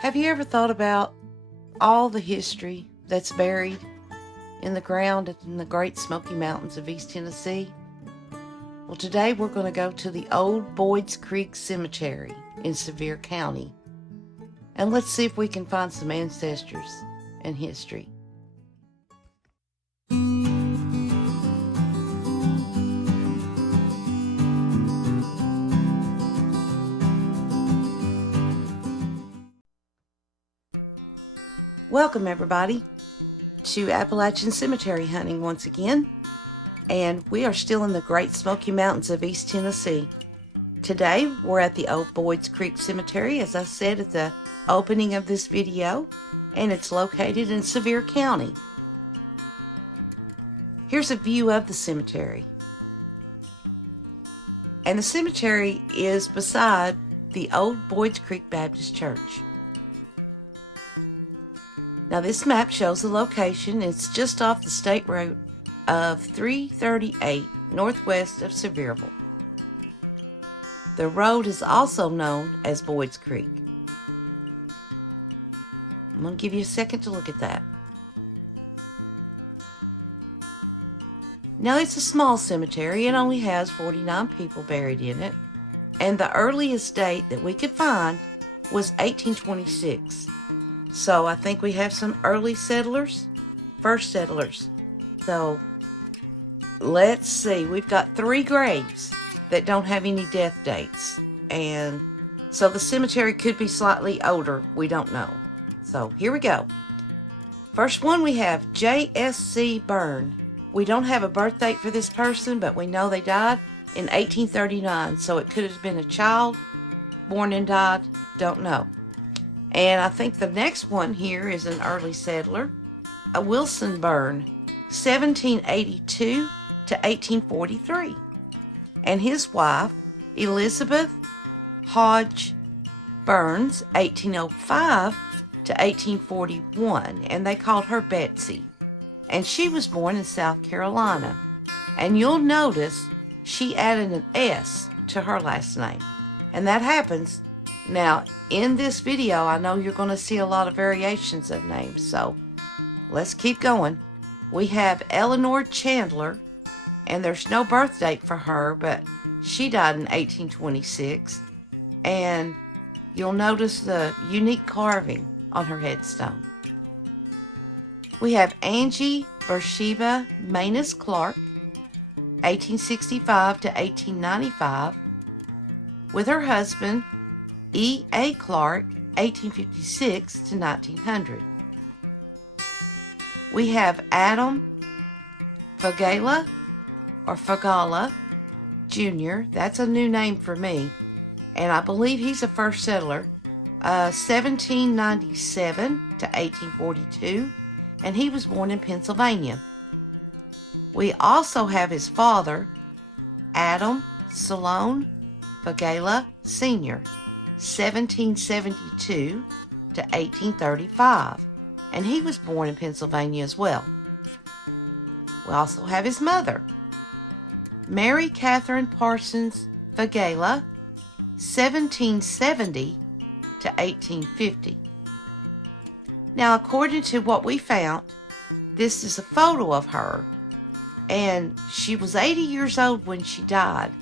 Have you ever thought about all the history that's buried in the ground in the Great Smoky Mountains of East Tennessee? Well, today we're going to go to the old Boyds Creek Cemetery in Sevier County, and let's see if we can find some ancestors and history. Welcome everybody to Appalachian Cemetery hunting once again, and we are still in the Great Smoky Mountains of East Tennessee. Today we're at the old Boyds Creek Cemetery, as I said at the opening of this video, and it's located in Sevier County. Here's a view of the cemetery, and the cemetery is beside the old Boyds Creek Baptist Church. Now this map shows the location. It's just off the state road of 338 northwest of Sevierville. The road is also known as Boyds Creek. I'm going to give you a second to look at that. Now it's a small cemetery. It only has 49 people buried in it, and the earliest date that we could find was 1826. So I think we have some early settlers, first settlers. So let's see, we've got 3 graves that don't have any death dates. And so the cemetery could be slightly older, we don't know. So here we go. First one, we have J.S.C. Byrne. We don't have a birth date for this person, but we know they died in 1839. So it could have been a child, born and died, don't know. And I think the next one here is an early settler, a Wilson Byrne, 1782 to 1843. And his wife, Elizabeth Hodge Burns, 1805 to 1841. And they called her Betsy. And she was born in South Carolina. And you'll notice she added an S to her last name. And that happens. Now, in this video, I know you're going to see a lot of variations of names, so let's keep going. We have Eleanor Chandler, and there's no birth date for her, but she died in 1826, and you'll notice the unique carving on her headstone. We have Angie Beersheba Manus Clark, 1865 to 1895, with her husband, E.A. Clark, 1856 to 1900. We have Adam Fagala or Fagala Jr. That's a new name for me, and I believe he's a first settler, 1797 to 1842, and he was born in Pennsylvania. We also have his father, Adam Salone Fagala Sr., 1772 to 1835, and he was born in Pennsylvania as well. We also have his mother, Mary Catherine Parsons Fagala, 1770 to 1850. Now, according to what we found, this is a photo of her, and she was 80 years old when she died.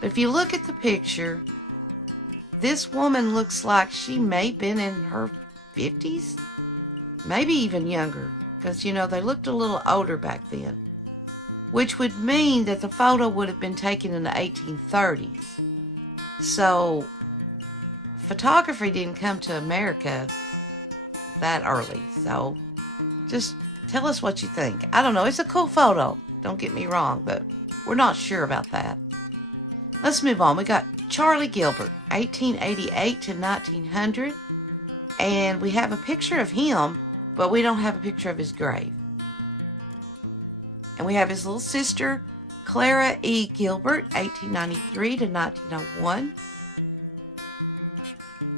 But if you look at the picture, this woman looks like she may have been in her 50s, maybe even younger, because, you know, they looked a little older back then, which would mean that the photo would have been taken in the 1830s. So, photography didn't come to America that early, so just tell us what you think. I don't know, it's a cool photo, don't get me wrong, but we're not sure about that. Let's move on. We got Charlie Gilbert, 1888 to 1900, and we have a picture of him, but we don't have a picture of his grave. And we have his little sister, Clara E. Gilbert, 1893 to 1901.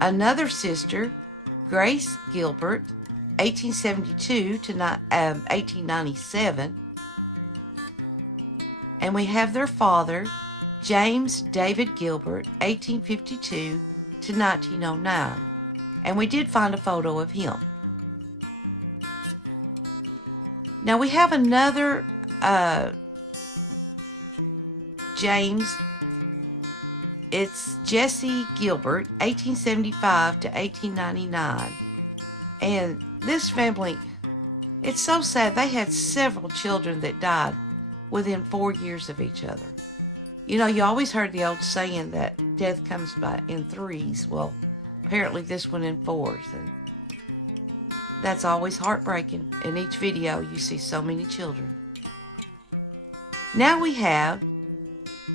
Another sister, Grace Gilbert, 1872 to 1897. And we have their father, James David Gilbert, 1852 to 1909. And we did find a photo of him. Now we have another James. It's Jesse Gilbert, 1875 to 1899. And this family, it's so sad. They had several children that died within 4 years of each other. You know, you always heard the old saying that death comes by in threes. Well, apparently this one in fours. And that's always heartbreaking. In each video, you see so many children. Now we have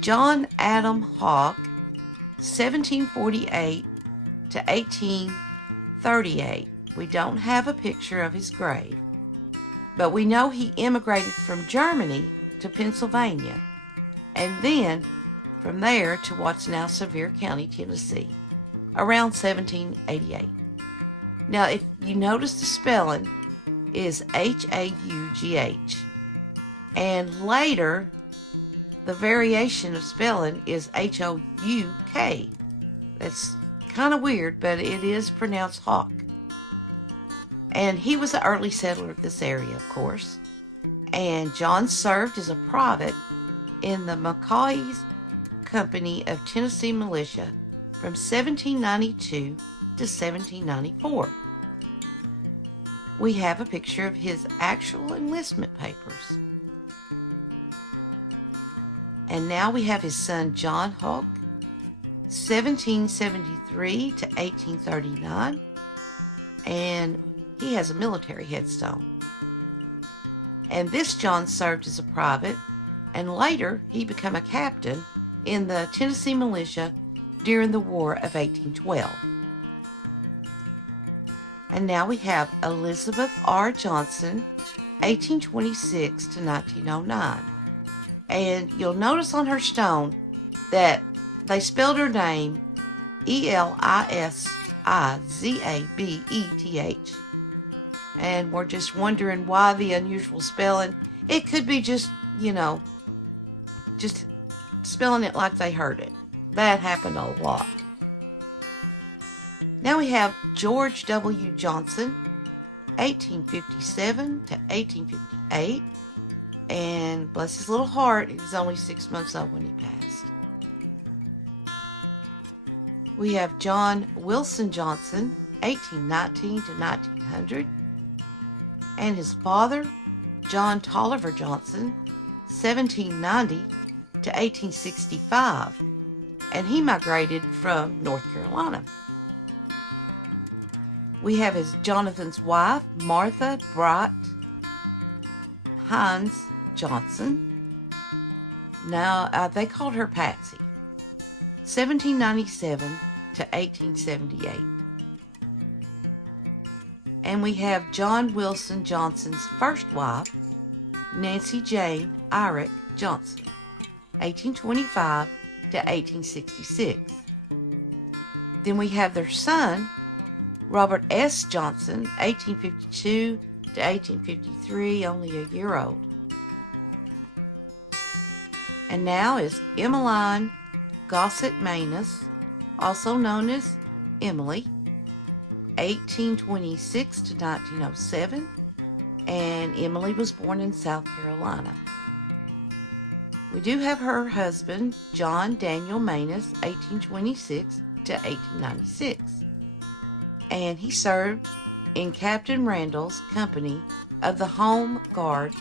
John Adam Hawk, 1748 to 1838. We don't have a picture of his grave, but we know he immigrated from Germany to Pennsylvania, and then from there to what's now Sevier County, Tennessee, around 1788. Now, if you notice, the spelling is H-A-U-G-H, and later the variation of spelling is H-O-U-K. That's kind of weird, but it is pronounced Hawk. And he was an early settler of this area, of course. And John served as a private in the McCoy's Company of Tennessee Militia from 1792 to 1794. We have a picture of his actual enlistment papers. And now we have his son John Hawk, 1773 to 1839. And he has a military headstone. And this John served as a private, and later he became a captain in the Tennessee Militia during the War of 1812. And now we have Elizabeth R. Johnson, 1826 to 1909. And you'll notice on her stone that they spelled her name Elisizabeth. And we're just wondering why the unusual spelling. It could be just, just spelling it like they heard it. That happened a lot. Now we have George W. Johnson, 1857 to 1858. And bless his little heart, he was only 6 months old when he passed. We have John Wilson Johnson, 1819 to 1900. And his father, John Tolliver Johnson, 1790 to 1865. And he migrated from North Carolina. We have his Jonathan's wife, Martha Bright Hines Johnson. Now, they called her Patsy. 1797 to 1878. And we have John Wilson Johnson's first wife, Nancy Jane Irick Johnson, 1825 to 1866. Then we have their son, Robert S. Johnson, 1852 to 1853, only a year old. And now is Emmeline Gossett Manus, also known as Emily, 1826 to 1907, and Emily was born in South Carolina. We do have her husband, John Daniel Manus, 1826 to 1896, and he served in Captain Randall's company of the Home Guards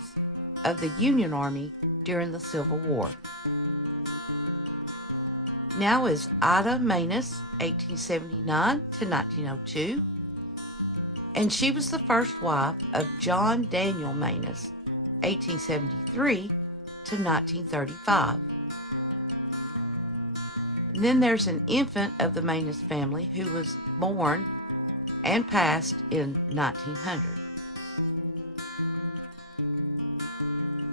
of the Union Army during the Civil War. Now is Ida Manus, 1879 to 1902, and she was the first wife of John Daniel Manus, 1873 to 1935. And then there's an infant of the Manus family who was born and passed in 1900.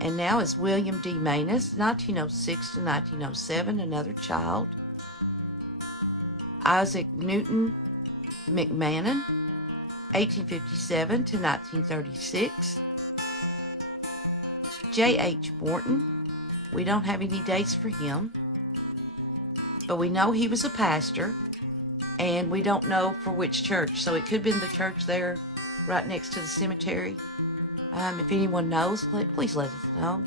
And now is William D. Manus, 1906 to 1907, another child. Isaac Newton McMahon, 1857 to 1936. J.H. Morton, we don't have any dates for him, but we know he was a pastor. And we don't know for which church. So it could have been the church there right next to the cemetery. If anyone knows, please let us know.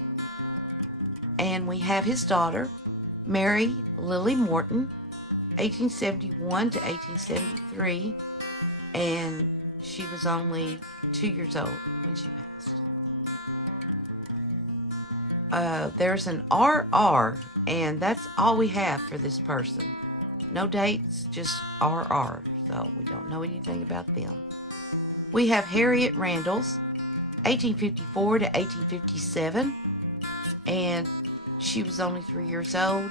And we have his daughter, Mary Lily Morton, 1871 to 1873. And she was only 2 years old when she passed. There's an RR, and that's all we have for this person. No dates, just RR, so we don't know anything about them. We have Harriet Randalls, 1854 to 1857, and she was only 3 years old.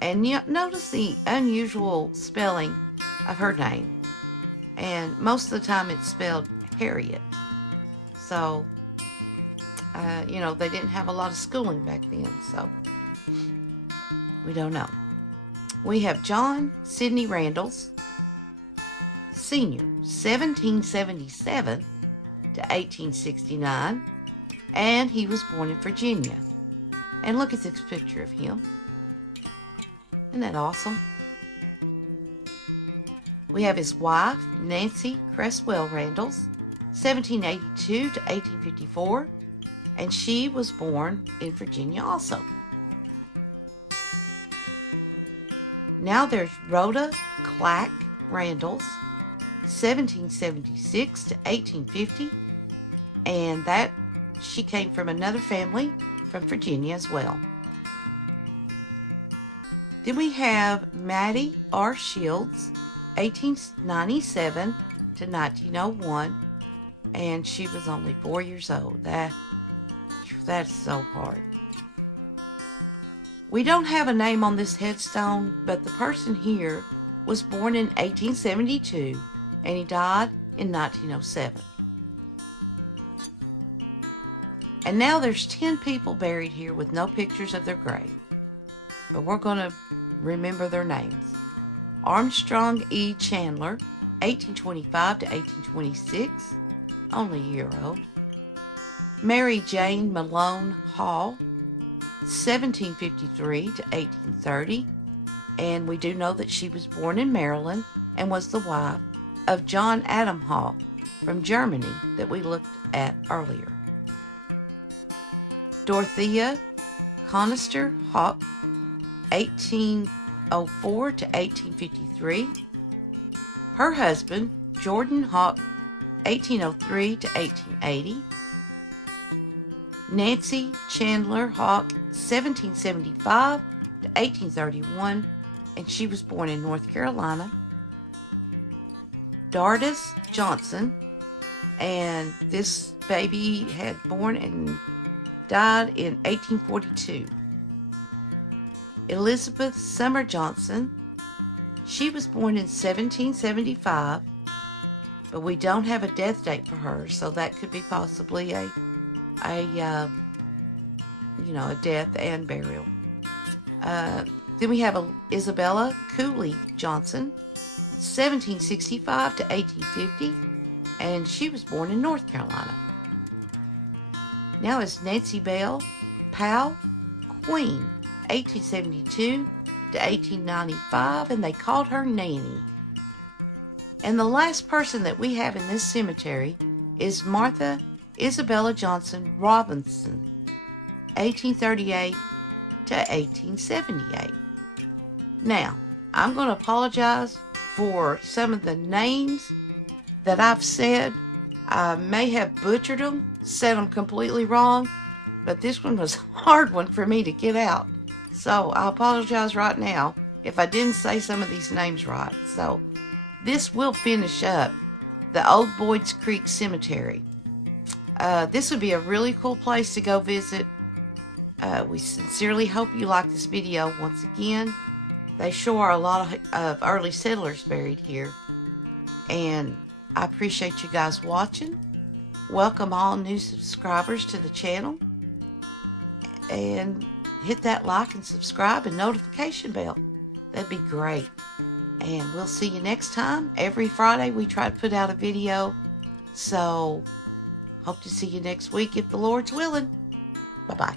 And notice the unusual spelling of her name. And most of the time it's spelled Harriet. So, they didn't have a lot of schooling back then, so we don't know. We have John Sidney Randalls, Sr., 1777 to 1869, and he was born in Virginia. And look at this picture of him. Isn't that awesome? We have his wife, Nancy Cresswell Randalls, 1782 to 1854, and she was born in Virginia also. Now there's Rhoda Clack Randalls, 1776 to 1850, and she came from another family from Virginia as well. Then we have Maddie R. Shields, 1897 to 1901, and she was only 4 years old. That's so hard. We don't have a name on this headstone, but the person here was born in 1872, and he died in 1907. And now there's 10 people buried here with no pictures of their grave, but we're going to remember their names. Armstrong E. Chandler, 1825 to 1826, only a year old. Mary Jane Malone Hall, 1753 to 1830, and we do know that she was born in Maryland and was the wife of John Adam Hall from Germany that we looked at earlier. Dorothea Conister Hawk, 1804 to 1853. Her husband, Jordan Hawk, 1803 to 1880. Nancy Chandler Hawk, 1775 to 1831, and she was born in North Carolina. Dardis Johnson, and this baby had born and died in 1842. Elizabeth Summer Johnson, she was born in 1775, but we don't have a death date for her, so that could be possibly a death and burial. Then we have Isabella Cooley Johnson, 1765 to 1850, and she was born in North Carolina. Now is Nancy Bell Powell Queen, 1872 to 1895, and they called her Nanny. And the last person that we have in this cemetery is Martha Isabella Johnson Robinson, 1838 to 1878. Now, I'm going to apologize for some of the names that I've said. I may have butchered them, said them completely wrong, but this one was a hard one for me to get out. So I apologize right now if I didn't say some of these names right. So this will finish up the old Boyds Creek Cemetery. This would be a really cool place to go visit. We sincerely hope you like this video. Once again, they sure are a lot of early settlers buried here. And I appreciate you guys watching. Welcome all new subscribers to the channel. And hit that like and subscribe and notification bell. That'd be great. And we'll see you next time. Every Friday we try to put out a video. So, hope to see you next week if the Lord's willing. Bye-bye.